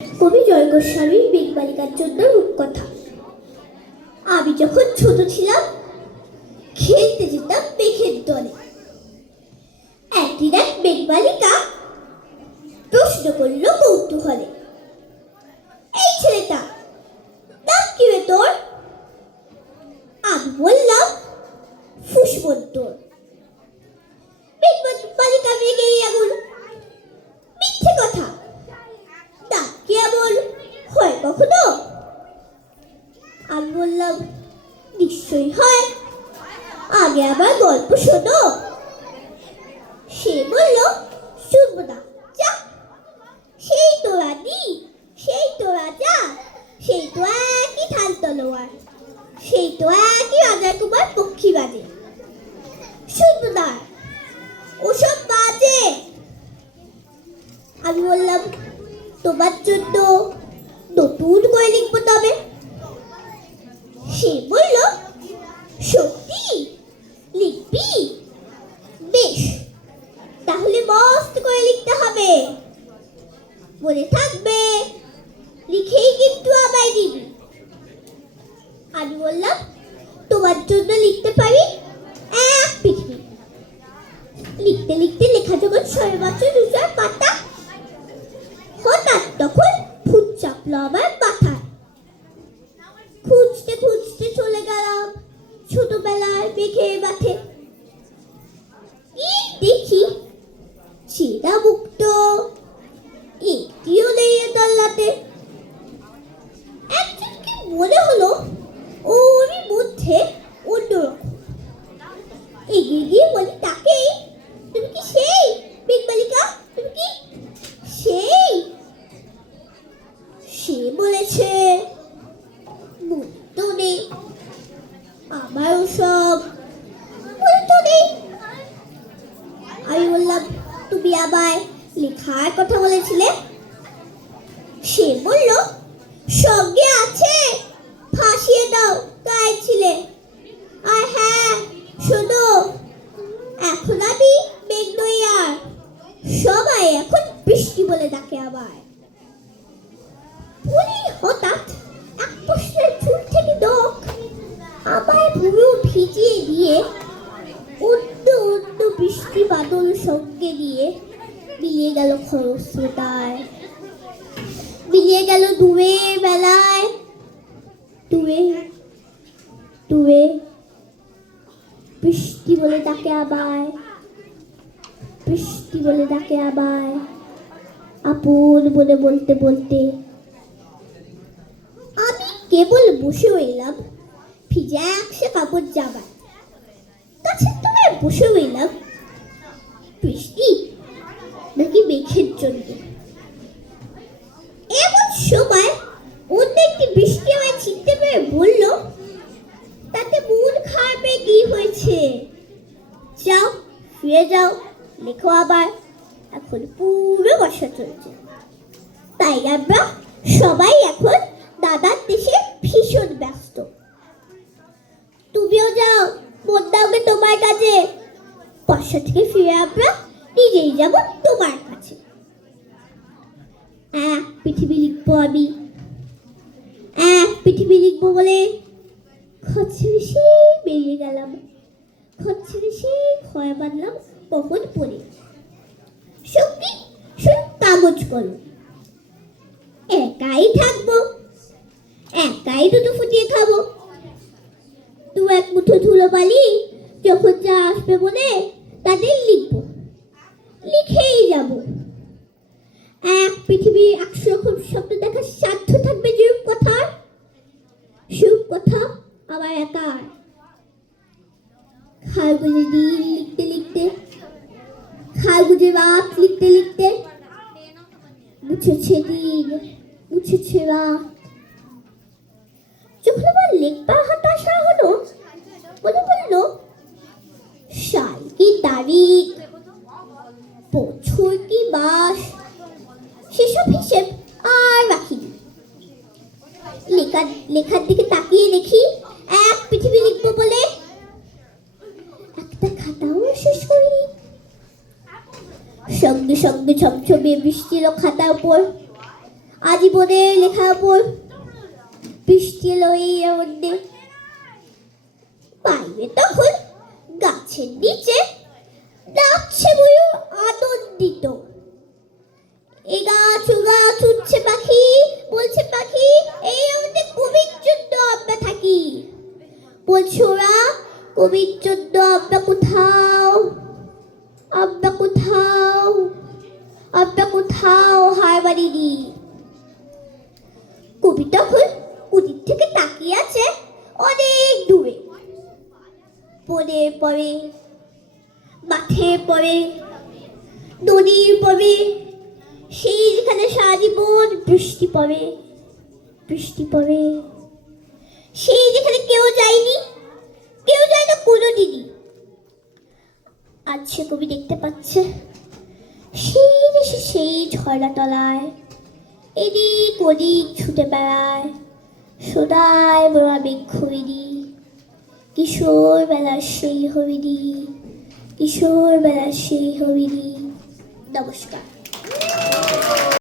কবি জয় গোস্বামীর মেঘবালিকার জন্য রূপকথা। আমি যখন ছোট ছিলাম খেলতে যেতাম মেঘের দলে। একদিন এক মেঘবালিকা প্রশ্ন করল কৌতূহলে, এই ছেলেটা নাম কি রে তোর? আমি বললাম ফুসমন্তর। মেঘবালিকা রেগে গেল, মিথ্যে কথা, তা কেবল হয় কখনো? আমি বললাম নিশ্চয়ই হয়, আগে আবার গল্প শোনো। সে বলল শুনবো না, যা, সেই তো রানী, সেই তো রাজা, সেই তো একই ঢাল তলোয়ার, সেই তো একই রাজা কুমার পক্ষী বাজে, শুনবো না, ওসব বাজে। আমি বললাম তোমার জন্য নতুন করে লিখবো তবে। সে বলল সত্যি লিখবি? বেশ, তাহলে মস্ত করে লিখতে হবে, মনে থাকবে, লিখেই কিন্তু আমায় দিবি। আমি বললাম তোমার জন্য লিখতে পারি এক পৃথিবী। লিখতে লিখতে লেখা যখন ৬ বছর ২০০ পাতা, হঠাৎ তখন ভূত চাপলো আমার মাথায়। খুঁজতে খুঁজতে চলে গেলাম ছোটবেলায় মেঘের মাঠে। কি দেখি চেনা মুক্ত একটিও নেই দল্লাতে। একজনকে মনে হলো ওর মধ্যে অন্যরকম। এগিয়ে গিয়ে বলি তাকে, তুমি কি সেই মেঘবালিকা? তুমি কি সেই? সে বলেছে তো নেই, আমারও সব তো নেই। আমি বললাম তুমি আমায় লেখার কথা বলেছিলে। সে বলল সঙ্গে আছে, ফাঁসিয়ে দাও গাইছিলে। আর হ্যাঁ শোনো, এখন আমি মেঘ নই আর, সবাই এখন বৃষ্টি বলে ডাকে আমায়। বলি হঠাৎ এক প্রশ্নের চুল থেকে নখ আমায় পুরো ভিজিয়ে দিয়ে অন্য অন্য বৃষ্টি বাদল সঙ্গে নিয়ে মিলিয়ে গেল খরস্রোতায়, মিলিয়ে গেল দুয়ের বেলায়। দুয়ে দুয়ে বৃষ্টি বলে ডাকে আমায়, বৃষ্টি বলে ডাকে আমায়, আপন বলে বলতে বলতে। আমি কেবল বসে রইলাম ভিজে একশো কাপড় জামায়, কাছে তোমায় বসে রইলাম বৃষ্টি নাকি মেঘের জন্য। এমন সময় অন্য একটি বৃষ্টি আমায় চিনতে পেরে বলল, তাতে মন খারাপে কি হয়েছে, যাও ফিরে যাও, লেখো আবার, এখন পুরো বর্ষা চলছে, তাই আমরা সবাই এখন দাদার দেশে ভীষণ ব্যস্ত। তুমিও যাও, মন দাওগে তোমার কাছে, বর্ষা থেকে ফিরে আমরা নিজেই যাব তোমার কাছে। এক পৃথিবী লিখবো আমি, এক পৃথিবী লিখবো বলে ঘর ছেড়ে সেই বেরিয়ে গেলাম, ঘর ছেড়ে সেই ভয় বাঁধলাম কখন পড়ে। সত্যি শুধু কাগজ করো, একাই থাকবো, একাই দুটো ফুটিয়ে খাবো। দু এক মুঠো ধুলো বালি যখন যা আসবে মনে তাদের লিখবো, লিখেই যাব। এক পৃথিবী ১০০ রকম স্বপ্ন দেখার সাধ্য থাকবে যে রূপকথার, রূপকথা আমার একার। খারগুজে দিন লিখতে লিখতে, খারগুজে রাত লিখতে লিখতে, মুছেছে দিন, মুছেছে রাত। যখন আমার লেখবার হতাশা হলো, মনে পড়ল সাল কি তারিখ, বছর কি মাস, সেসব হিসেব আর রাখিনি। লেখার দিকে তাকিয়ে দেখি এক পৃথিবী লিখবো বলে একটা খাতাও শেষ করিনি। সঙ্গে সঙ্গে ঝমঝমিয়ে বৃষ্টি এলো খাতার উপর। আর জীবনের লেখার উপর বৃষ্টি এলো এই মধ্যে। বাইরে তখন গাছের নিচে নাচছে ময়ূর আনন্দিত। এ গাছ ও গাছ উঠছে পাখি, বলছে পাখি এই আমাদের কবির জন্য আমরা থাকি। বলছে ওরা কবির জন্য আমরা কোথাও, আমরা কোথাও, আমরা কোথাও হার মানিনি। কবি তখন কুটির থেকে তাকিয়ে আছে অনেক দূরে। বনের পরে, মাঠের পরে, নদীর পরে, সেই যেখানে সারা জীবন বৃষ্টি পড়ে, বৃষ্টি পড়ে, সেই যেখানে কেউ যায়নি, কেউ যায় না কোনোদিনই। আজ সে কবি দেখতে পাচ্ছে সেই দেশে সেই ঝর্ণা তলায় এদিক ওদিক ছুটে বেড়ায় সদায় বড় বৃক্ষবিধি, কিশোর বেলার সেই হরিণী, কিশোর বেলার সেই হরিণী। নমস্কার।